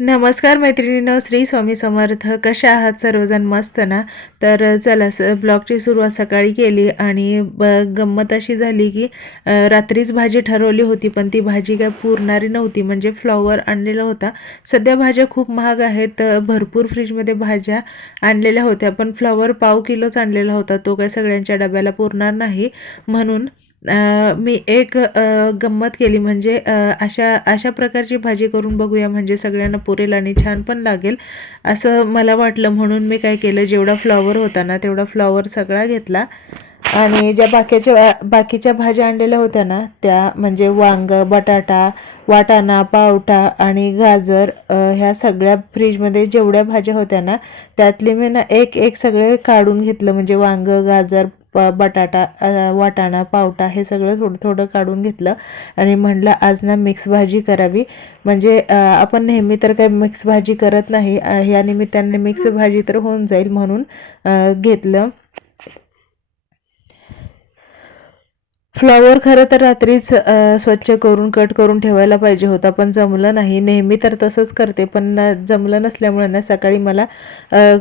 नमस्कार मैत्रिणींनो, श्री स्वामी समर्थ. कशा आहात सर्वजण? मस्त ना? तर चला ब्लॉगची सुरुवात सकाळी केली आणि गंमत अशी झाली की रात्रीच भाजी ठरवली होती, पण ती भाजी काय पुरणारी नव्हती. म्हणजे फ्लॉवर आणलेला होता. सध्या भाज्या खूप महाग आहेत, भरपूर फ्रीजमध्ये भाज्या आणलेल्या होत्या, पण फ्लॉवर पाव किलोच आणलेला होता. तो काय सगळ्यांच्या डब्याला पुरणार नाही, म्हणून मी एक गंमत केली. म्हणजे अशा अशा प्रकारची भाजी करून बघूया, म्हणजे सगळ्यांना पुरेल आणि छान पण लागेल असं मला वाटलं. म्हणून मी काय केलं, जेवढा फ्लॉवर होता ना तेवढा फ्लॉवर सगळा घेतला आणि ज्या बाकीच्या भाज्या आणलेल्या होत्या ना, त्या म्हणजे वांग, बटाटा, वाटाणा, पावटा आणि गाजर, ह्या सगळ्या फ्रीजमध्ये जेवढ्या भाज्या होत्या ना त्यातले मी ना एक एक सगळे काढून घेतलं. म्हणजे वांग, गाजर, बटाटा, वाटाणा, पावटा हे सगळं थोडं थोडं काढून घेतलं आणि म्हटलं आज ना मिक्स भाजी करावी. म्हणजे आपण नेहमी तर काही मिक्स भाजी करत नाही, ह्या निमित्ताने मिक्स भाजी तर होऊन जाईल म्हणून घेतलं. फ्लॉवर खरं तर रात्रीच स्वच्छ करून कट करून ठेवायला पाहिजे होता, पण जमलं नाही. नेहमी तर तसंच करते, पण जमलं नसल्यामुळे ना सकाळी मला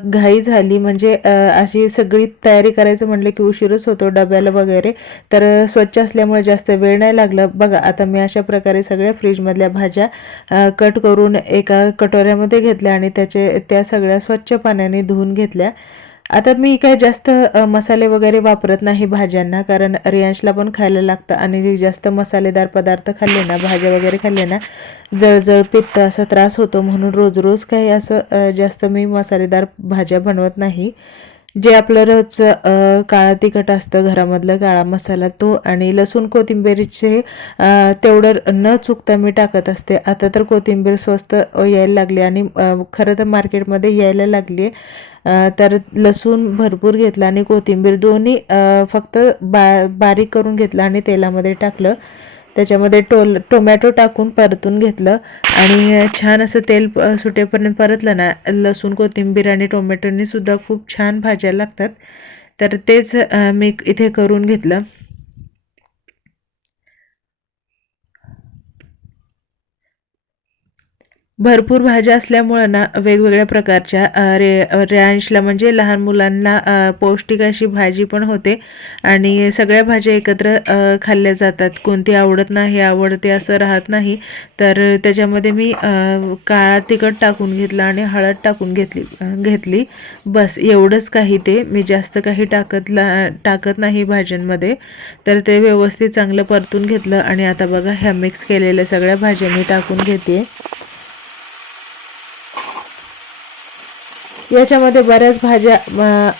घाई झाली. म्हणजे अशी सगळी तयारी करायचं म्हटलं की उशीरच होतो डब्याला वगैरे. तर स्वच्छ असल्यामुळे जास्त वेळ नाही लागला. बघा आता मी अशा प्रकारे सगळ्या फ्रीजमधल्या भाज्या कट करून एका कटोऱ्यामध्ये घेतल्या आणि त्या सगळ्या स्वच्छ पाण्याने धुवून घेतल्या. आता मी काय जास्त मसाले वगैरे वापरत नाही भाज्यांना, कारण रियांशला पण खायला लागतं आणि जास्त मसालेदार पदार्थ खाल्ले ना, भाज्या वगैरे खाल्ले ना, जळजळ, पित्त असा त्रास होतो. म्हणून रोज रोज काही असं जास्त मी मसालेदार भाज्या बनवत नाही. जे आपलं रोजचं काळं तिखट असतं घरामधलं, काळा मसाला तो आणि लसूण कोथिंबीरचे तेवढं न चुकता मी टाकत असते. आता तर कोथिंबीर स्वस्त यायला लागली आणि खरं तर मार्केटमध्ये यायला लागली आहे. तर लसूण भरपूर घेतला आणि कोथिंबीर दोन्ही फक्त बारीक करून घेतलं आणि तेलामध्ये टाकलं. त्याच्यामध्ये टोमॅटो टाकून परतून घेतलं आणि छान असं तेल सुटेपर्यंत परतलं ना, लसूण, कोथिंबीर आणि टोमॅटोने सुद्धा खूप छान भाज्या लागतात. तर तेच मी इथे करून घेतलं. भरपूर भाज्या असल्यामुळं ना वेगवेगळ्या प्रकारच्या रेयांशला म्हणजे लहान मुलांना पौष्टिक अशी भाजी पण होते आणि सगळ्या भाज्या एकत्र खाल्ल्या जातात. कोणती आवडत नाही, आवडते असं राहत नाही. तर त्याच्यामध्ये मी काळा तिखट टाकून घेतला आणि हळद टाकून घेतली. बस एवढंच काही, ते मी जास्त काही टाकत नाही भाज्यांमध्ये. तर ते व्यवस्थित चांगलं परतून घेतलं आणि आता बघा ह्या मिक्स केलेल्या सगळ्या भाज्या मी टाकून घेते. याच्यामध्ये बऱ्याच भाज्या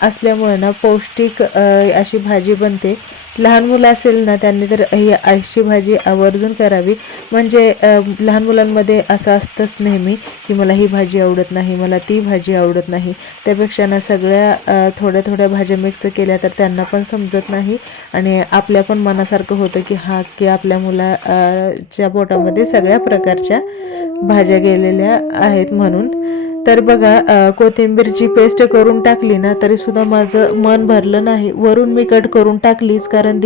असल्यामुळे ना पौष्टिक अशी भाजी बनते. लहान मुलं असेल ना त्यांनी तर ही अशी भाजी आवर्जून करावी. म्हणजे लहान मुलांमध्ये असं असतंच नेहमी की मला ही भाजी आवडत नाही, मला ती भाजी आवडत नाही. त्यापेक्षा ना सगळ्या थोड्या थोड्या भाज्या मिक्स केल्या तर त्यांना पण समजत नाही आणि आपल्या पण मनासारखं होतं की आपल्या च्या पोटामध्ये सगळ्या प्रकारच्या भाज्या गेलेल्या आहेत म्हणून. तर बघा कोथिंबीरची पेस्ट करून टाकली ना तरी सुद्धा माझं मन भरलं नाही. वरून मी कट करून टाकलीच, कारण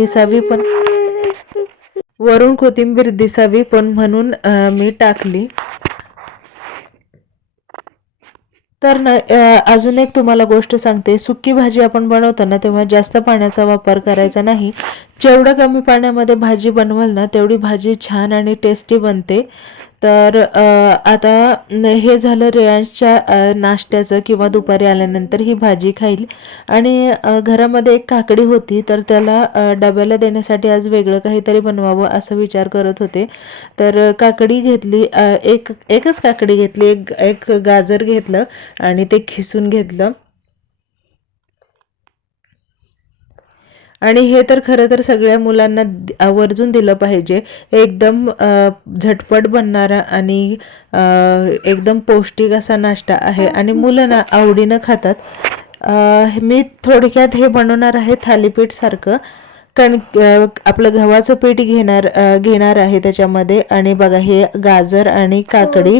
वरून कोथिंबीर दिसावी पण म्हणून मी टाकली. तर ना अजून एक तुम्हाला गोष्ट सांगते. सुकी भाजी आपण बनवताना तेव्हा जास्त पाण्याचा वापर करायचा नाही. जेवढं कमी पाण्यामध्ये भाजी बनवाल ना तेवढी भाजी छान आणि टेस्टी बनते. तर आता हे झालं रेयांशच्या नाश्त्याचं, किंवा दुपारी आल्यानंतर ही भाजी खाईल. आणि घरामध्ये एक काकडी होती, तर त्याला डब्याला देण्यासाठी आज वेगळं काहीतरी बनवावं असं विचार करत होते. तर काकडी घेतली, एकच काकडी घेतली, एक गाजर घेतलं आणि ते खिसून घेतलं. आणि हे तर खरं तर सगळ्या मुलांना आवर्जून दिलं पाहिजे. एकदम झटपट बनणारा आणि एकदम पौष्टिक असा नाश्ता आहे आणि मुलं ना आवडीनं खातात. मी थोडक्यात हे बनवणार आहे थालीपीठ सारखं. आपलं गव्हाचं पीठ घेणार आहे त्याच्यामध्ये. आणि बघा हे गाजर आणि काकडी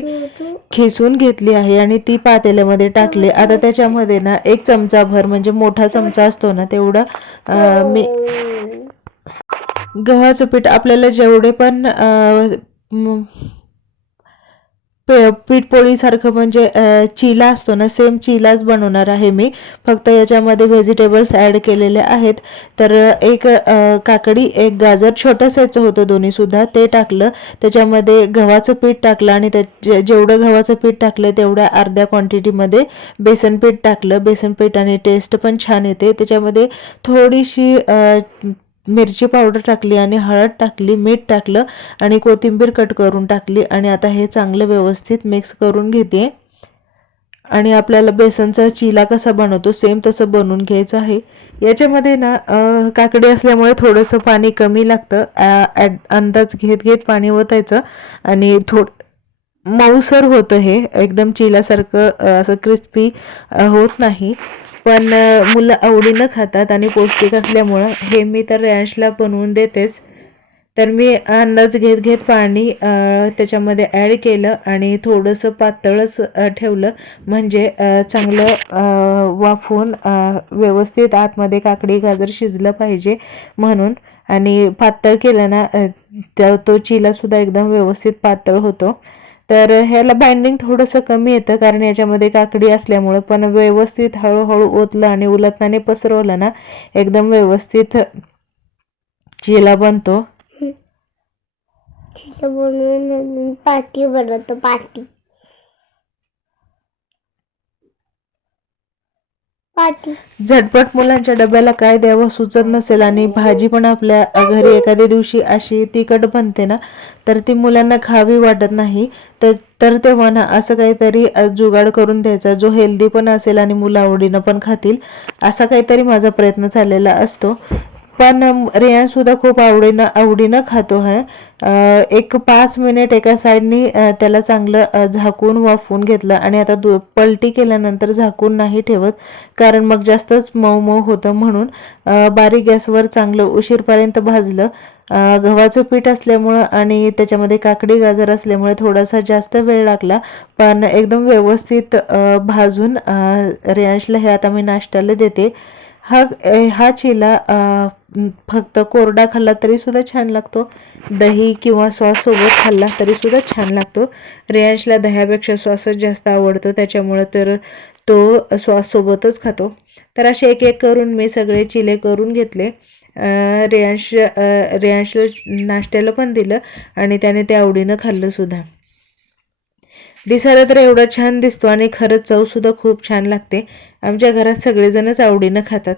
खिसून घेतली आहे आणि ती पातेल्यामध्ये टाकली. आता त्याच्यामध्ये ना एक चमचा भर, म्हणजे मोठा चमचा असतो ना तेवढा मी गव्हाचं पीठ, आपल्याला जेवढे पण पीठ पोळीसारखं म्हणजे चिला असतो ना, सेम चिलाच बनवणार आहे मी. फक्त याच्यामध्ये व्हेजिटेबल्स ॲड केलेले आहेत. तर एक काकडी, एक गाजर छोटं साईजचं होतं दोन्हीसुद्धा, ते टाकलं. त्याच्यामध्ये गव्हाचं पीठ टाकलं आणि जेवढं गव्हाचं पीठ टाकलं तेवढ्या अर्ध्या क्वांटिटीमध्ये बेसन पीठ टाकलं. बेसन पीठाने टेस्ट पण छान येते. त्याच्यामध्ये थोडीशी मिरची पावडर टाकली आणि हळद टाकली, मीठ टाकलं आणि कोथिंबीर कट करून टाकली आणि आता हे चांगलं व्यवस्थित मिक्स करून घेते. आणि आपल्याला बेसनचा चिला कसा बनवतो सेम तसं बनवून घ्यायचं आहे. याच्यामध्ये ना काकडी असल्यामुळे थोडंसं पाणी कमी लागतं. अंदाज घेत घेत पाणी ओतायचं आणि मऊसर होतं हे, एकदम चिलासारखं असं क्रिस्पी होत नाही. पण मुलं आवडीनं खातात आणि पौष्टिक असल्यामुळं हे मी तर रॅशला बनवून देतेच. तर मी अंदाज घेत घेत पाणी त्याच्यामध्ये ॲड केलं आणि थोडंसं पातळच ठेवलं, म्हणजे चांगलं वाफवून व्यवस्थित आतमध्ये काकडी गाजर शिजलं पाहिजे म्हणून. आणि पातळ केलं ना तो चिलासुद्धा एकदम व्यवस्थित पातळ होतो. तर ह्याला बाइंडिंग थोडंसं कमी येतं कारण याच्यामध्ये काकडी असल्यामुळं, पण व्यवस्थित हळूहळू ओतलं आणि उलटण्याने पसरवलं ना एकदम व्यवस्थित चिला बनतो. चिला बनवून पाटी बनवतो, पाटी पाटी. झटपट मुलांच्या डब्याला काय द्यावं सुचत नसेल आणि भाजी पण आपल्या घरी एखाद्या दिवशी अशी तिखट बनते ना, तर ती मुलांना खावी वाटत नाही. तर तेव्हा ना असं काहीतरी जुगाड करून द्यायचा जो हेल्दी पण असेल आणि मुलं आवडीनं पण खातील, असा काहीतरी माझा प्रयत्न चाललेला असतो. पण रियानसुद्धा खूप आवडीनं खातो आहे. एक 5 मिनिट एका साईडनी त्याला चांगलं झाकून वाफवून घेतलं आणि आता पलटी केल्यानंतर झाकून नाही ठेवत कारण मग जास्तच मऊ मऊ होतं, म्हणून बारीक गॅसवर चांगलं उशीरपर्यंत भाजलं. गव्हाचं पीठ असल्यामुळं आणि त्याच्यामध्ये काकडी गाजर असल्यामुळे थोडासा जास्त वेळ लागला, पण एकदम व्यवस्थित भाजून रियांशला हे आता मी नाश्त्याला देते. हा चिला फक्त कोरडा खाल्ला तरीसुद्धा छान लागतो, दही किंवा सॉससोबत खाल्ला तरीसुद्धा छान लागतो. रियांशला दह्यापेक्षा सॉसच जास्त आवडतं, त्याच्यामुळं तर तो सॉससोबतच खातो. तर असे एक एक करून मी सगळे चिले करून घेतले. रियांशला नाश्त्याला पण दिलं आणि त्याने ते आवडीनं खाल्लंसुद्धा. दिसायला तर एवढा छान दिसतो आणि खरंच चवसुद्धा खूप छान लागते. आमच्या घरात सगळेजणच आवडीनं खातात.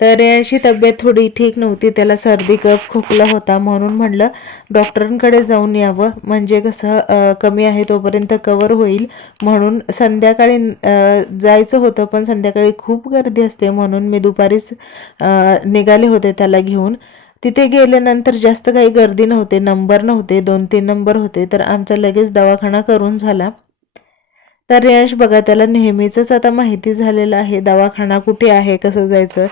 तर यांची तब्येत थोडी ठीक नव्हती, त्याला सर्दी कफ खोकला होता, म्हणून म्हटलं डॉक्टरांकडे जाऊन यावं, म्हणजे कसं कमी आहे तोपर्यंत कवर होईल. म्हणून संध्याकाळी जायचं होतं, पण संध्याकाळी खूप गर्दी असते म्हणून मी दुपारीच निघाले होते त्याला घेऊन. तिथे गेल्यानंतर जास्त काही गर्दी नव्हते, नंबर नव्हते, 2-3 नंबर होते, तर आमचा लगेच दवाखाना करून झाला. तर यश बघा, त्याला नेहमीच आता माहिती झालेलं आहे दवाखाना कुठे आहे, कसं जायचं,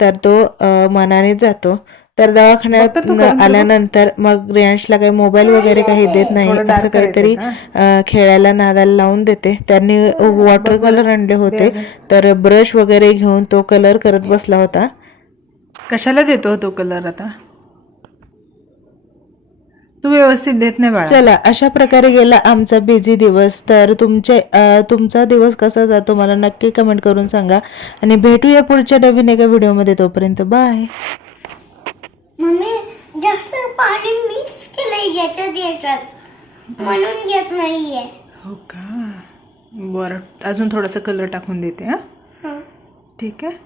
तर तो मनाने जातो. तर दवाखान्यात आल्यानंतर मग रियांशला काही मोबाईल वगैरे काही देत नाही, असं काहीतरी खेळायला नादाला लावून देते. त्यांनी वॉटर कलर आणले होते, तर ब्रश वगैरे घेऊन तो कलर करत बसला होता. कशाला देतो तो कलर आता? तू व्यवस्थित देत नाही बाळा. चला, अशा प्रकारे गेला आमचा बिझी दिवस. तर तुमचा दिवस कसा जातो मला नक्की कमेंट करून सांगा आणि भेटूया पुढच्या नवीन एका व्हिडिओमध्ये. तोपर्यंत बाय. मम्मी जास्त पाणी मिक्स केलंय याच्यात म्हणून येत नाहीये. हो का? बरं, अजून थोडासा कलर टाकून देते. हा, ठीक आहे.